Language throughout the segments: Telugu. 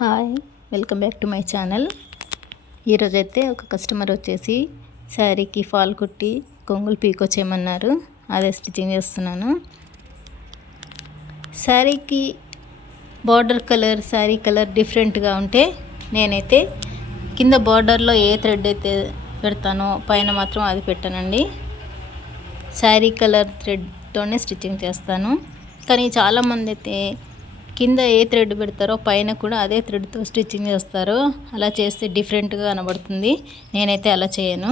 Hi, welcome back to my channel. ఈరోజైతే ఒక కస్టమర్ వచ్చేసి శారీకి ఫాల్ కుట్టి కొంగులు పీకొచ్చేయమన్నారు. అదే స్టిచ్చింగ్ చేస్తున్నాను. శారీకి బార్డర్ కలర్, శారీ కలర్ డిఫరెంట్గా ఉంటే నేనైతే కింద బార్డర్లో ఏ థ్రెడ్ అయితే పెడతానో పైన మాత్రం అది పెట్టానండి. శారీ కలర్ థ్రెడ్తోనే స్టిచ్చింగ్ చేస్తాను. కానీ చాలామంది అయితే కింద ఏ థ్రెడ్ పెడతారో పైన కూడా అదే థ్రెడ్తో స్టిచ్చింగ్ చేస్తారు. అలా చేస్తే డిఫరెంట్గా కనబడుతుంది. నేనైతే అలా చేయను.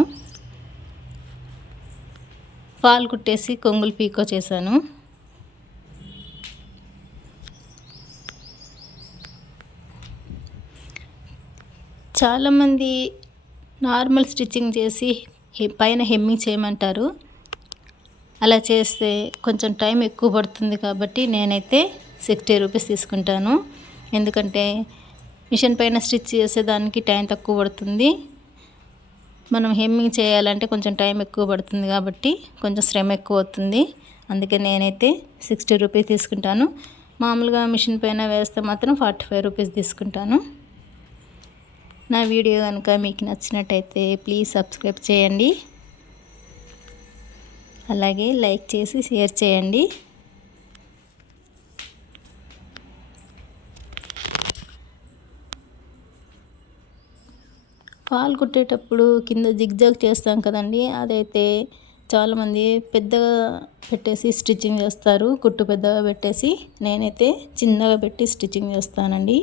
ఫాల్ కుట్టేసి కొంగులు పీకో చేశాను. చాలామంది నార్మల్ స్టిచ్చింగ్ చేసి పైన హెమ్మింగ్ చేయమంటారు. అలా చేస్తే కొంచెం టైం ఎక్కువ పడుతుంది కాబట్టి నేనైతే 60 రూపీస్ తీసుకుంటాను. ఎందుకంటే మిషన్ పైన స్టిచ్ చేసేదానికి టైం తక్కువ పడుతుంది. మనం హెమ్మింగ్ చేయాలంటే కొంచెం టైం ఎక్కువ పడుతుంది కాబట్టి కొంచెం శ్రమ ఎక్కువ అవుతుంది. అందుకే నేనైతే 60 రూపీస్ తీసుకుంటాను. మామూలుగా మిషన్ పైన వేస్తే మాత్రం 45 రూపీస్ తీసుకుంటాను. నా వీడియో కనుక మీకు నచ్చినట్టయితే ప్లీజ్ సబ్స్క్రైబ్ చేయండి. అలాగే లైక్ చేసి షేర్ చేయండి. ఫాల్ కుట్టేటప్పుడు కింద జిగ్జాగ్ చేస్తాం కదండి, అదైతే చాలామంది పెద్దగా పెట్టేసి స్టిచ్చింగ్ చేస్తారు. కుట్టు పెద్దగా పెట్టేసి నేనైతే చిన్నగా పెట్టి స్టిచ్చింగ్ చేస్తానండి.